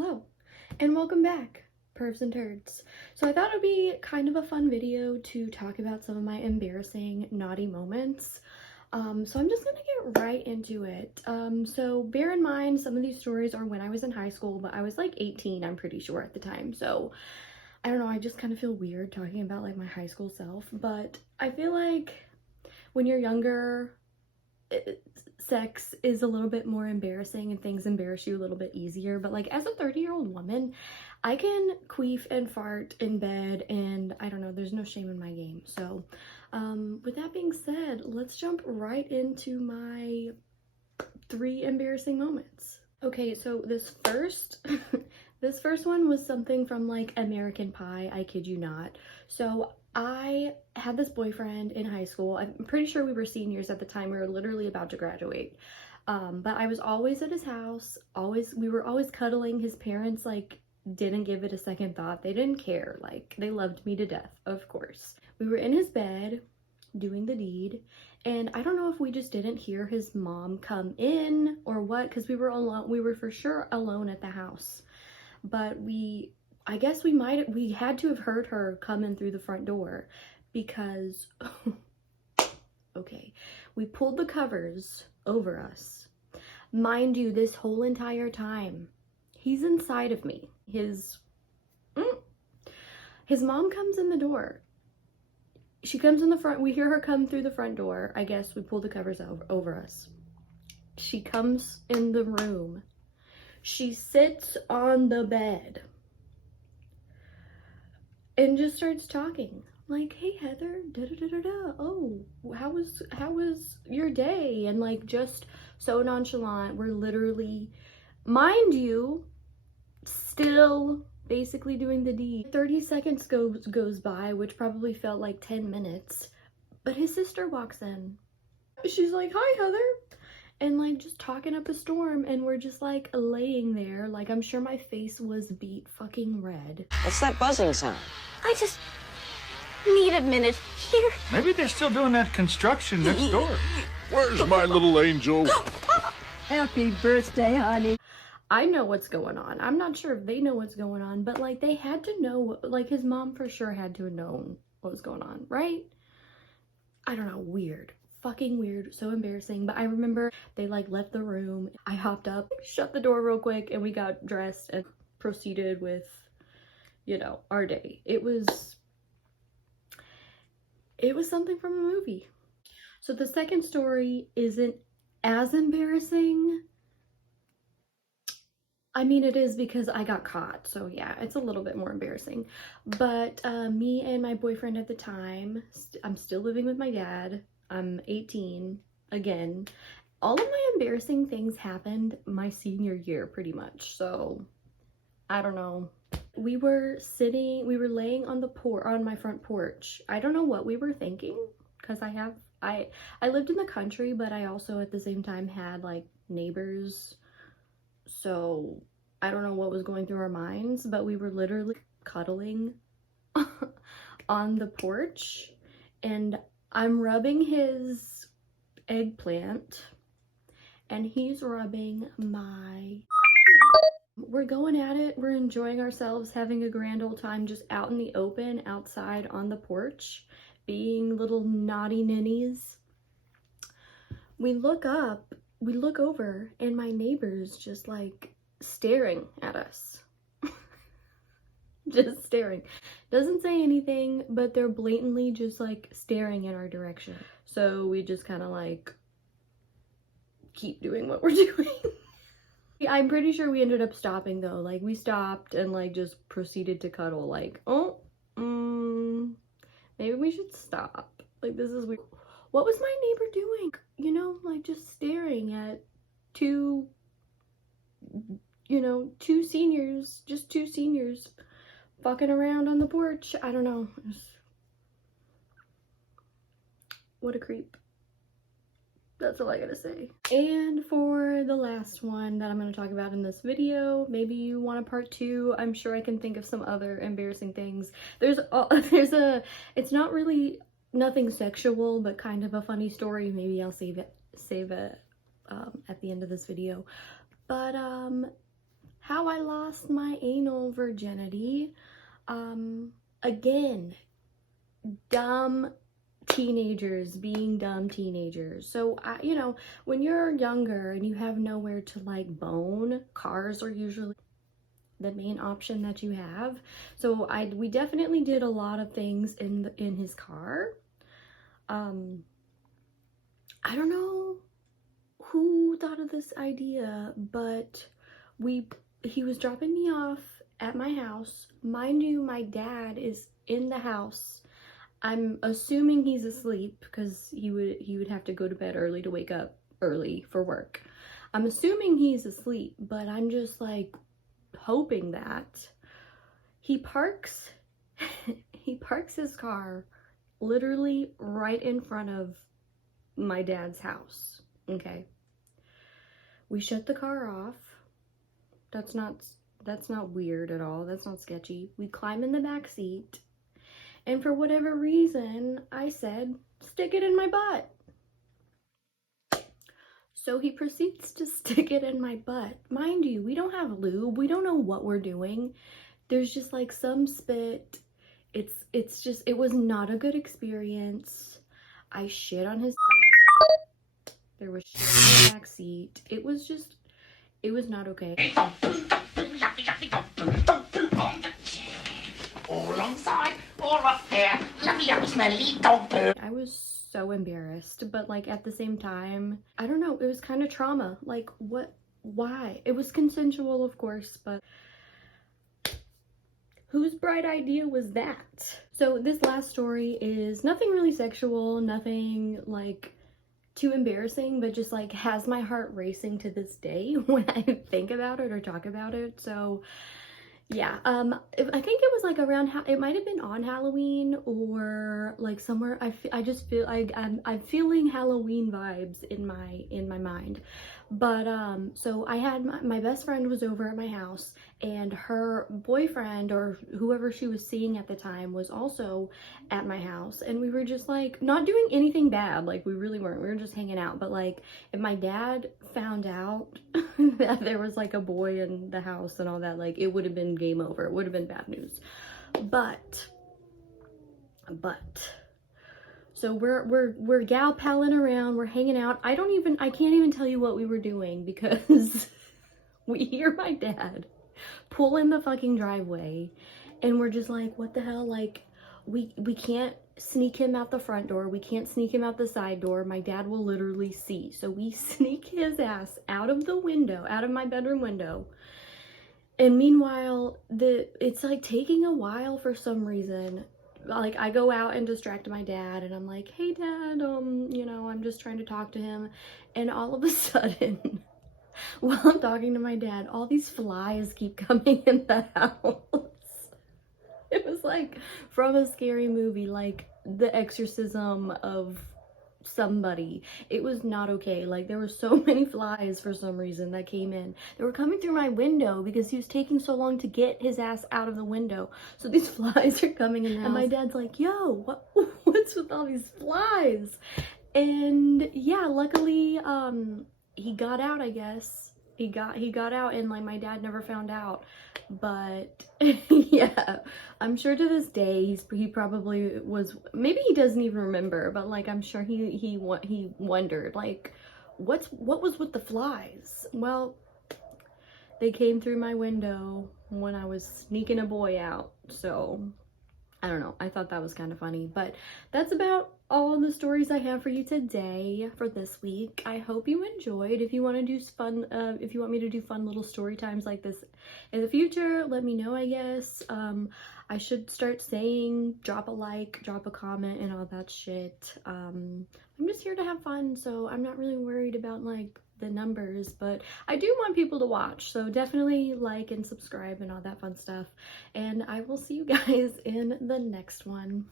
Hello, and welcome back, pervs and turds. So I thought it'd be kind of a fun video to talk about some of my embarrassing naughty moments. So I'm just gonna get right into it. So bear in mind, some of these stories are when I was in high school, but I was like 18, I'm pretty sure at the time. So I don't know, I just kind of feel weird talking about like my high school self, but I feel like when you're younger, sex is a little bit more embarrassing and things embarrass you a little bit easier. But like as a 30-year-old woman, I can queef and fart in bed and I don't know, there's no shame in my game. So with that being said, let's jump right into my 3 embarrassing moments. Okay, so this first this first one was something from like American Pie, I kid you not. So I had this boyfriend in high school. I'm pretty sure we were seniors at the time. We were literally about to graduate. But I was always at his house. We were always cuddling. His parents like didn't give it a second thought. They didn't care. Like they loved me to death, of course. We were in his bed doing the deed, and I don't know if we just didn't hear his mom come in or what, because we were alone. We were for sure alone at the house. But I guess we had to have heard her come in through the front door because, okay, we pulled the covers over us. Mind you, this whole entire time, he's inside of me. His mom comes in the door. She comes in the front. We hear her come through the front door. I guess we pulled the covers over us. She comes in the room. She sits on the bed and just starts talking like, hey Heather, da da da da da, oh, how was your day? And like just so nonchalant. We're literally, mind you, still basically doing the deed. 30 seconds goes by, which probably felt like 10 minutes, but his sister walks in. She's like, hi Heather, and like just talking up a storm, and we're just like laying there. Like I'm sure my face was beat fucking red. What's that buzzing sound? I just need a minute here. Maybe they're still doing that construction next door. Where's my little angel? Happy birthday, honey. I know what's going on. I'm not sure if they know what's going on, but like they had to know, like his mom for sure had to have known what was going on, right? I don't know, weird. Fucking weird, so embarrassing. But I remember they like left the room. I hopped up, shut the door real quick, and we got dressed and proceeded with, you know, our day. It was something from a movie. So the second story isn't as embarrassing. I mean, it is because I got caught, so yeah, it's a little bit more embarrassing. But me and my boyfriend at the time, I'm still living with my dad. I'm 18 again. All of my embarrassing things happened my senior year pretty much, so I don't know. We were laying on my front porch. I don't know what we were thinking, because I lived in the country, but I also at the same time had like neighbors, so I don't know what was going through our minds, but we were literally cuddling on the porch, and I'm rubbing his eggplant and he's rubbing my. We're going at it. We're enjoying ourselves, having a grand old time just out in the open, outside on the porch, being little naughty ninnies. We look over, and my neighbor's just like staring at us. Just staring. Doesn't say anything, but they're blatantly just like staring in our direction. So we just kind of like keep doing what we're doing. I'm pretty sure we ended up stopping though. Like we stopped and like just proceeded to cuddle like, maybe we should stop. Like this is weird. What was my neighbor doing? You know, like just staring at two seniors, just two seniors fucking around on the porch. I don't know. What a creep. That's all I gotta say. And for the last one that I'm gonna talk about in this video, maybe you want a part 2. I'm sure I can think of some other embarrassing things. It's not really nothing sexual, but kind of a funny story. Maybe I'll save it at the end of this video. But how I lost my anal virginity. Again, dumb teenagers being dumb teenagers. So you know, when you're younger and you have nowhere to like bone, cars are usually the main option that you have. So we definitely did a lot of things in his car. I don't know who thought of this idea, but he was dropping me off at my house. Mind you, my dad is in the house. I'm assuming he's asleep because he would have to go to bed early to wake up early for work. I'm assuming he's asleep, but I'm just like hoping that he parks his car literally right in front of my dad's house. Okay. We shut the car off. That's not weird at all. That's not sketchy. We climb in the back seat. And for whatever reason, I said, stick it in my butt. So he proceeds to stick it in my butt. Mind you, we don't have lube. We don't know what we're doing. There's just like some spit. It was not a good experience. I shit on his dick. There was shit in the back seat. It was not okay. All on side, all up there. Lovely up smelly dog poo. I was so embarrassed, but like at the same time, I don't know, it was kind of trauma. Like why? It was consensual, of course, but whose bright idea was that? So this last story is nothing really sexual, nothing like too embarrassing, but just like has my heart racing to this day when I think about it or talk about it. So yeah, I think it was like around, it might have been on Halloween or like somewhere. I just feel like I'm feeling Halloween vibes in my mind. But so I had my best friend was over at my house, and her boyfriend or whoever she was seeing at the time was also at my house, and we were just like not doing anything bad. Like we really weren't. We were just hanging out. But like if my dad found out that there was like a boy in the house and all that, like it would have been game over. It would have been bad news. But so we're gal palling around, we're hanging out. I can't even tell you what we were doing because we hear my dad pull in the fucking driveway and we're just like, what the hell? Like we can't sneak him out the front door. We can't sneak him out the side door. My dad will literally see. So we sneak his ass out of the window, out of my bedroom window. And meanwhile, it's like taking a while for some reason. Like I go out and distract my dad and I'm like, hey dad, you know, I'm just trying to talk to him. And all of a sudden, while I'm talking to my dad, all these flies keep coming in the house. It was like from a scary movie, like the exorcism of somebody. It was not okay. Like there were so many flies for some reason that came in. They were coming through my window because he was taking so long to get his ass out of the window. So these flies are coming in the house. And my dad's like, yo, what's with all these flies? And yeah, luckily he got out, I guess. He got out and like my dad never found out. But yeah, I'm sure to this day he probably was, maybe he doesn't even remember, but like I'm sure he wondered like what was with the flies. Well, they came through my window when I was sneaking a boy out. So I don't know, I thought that was kind of funny. But that's about all the stories I have for you today for this week. I hope you enjoyed. If you want to do fun, if you want me to do fun little story times like this in the future, let me know, I guess. I should start saying drop a like, drop a comment, and all that shit. I'm just here to have fun, so I'm not really worried about like the numbers, but I do want people to watch, so definitely like and subscribe and all that fun stuff. And I will see you guys in the next one.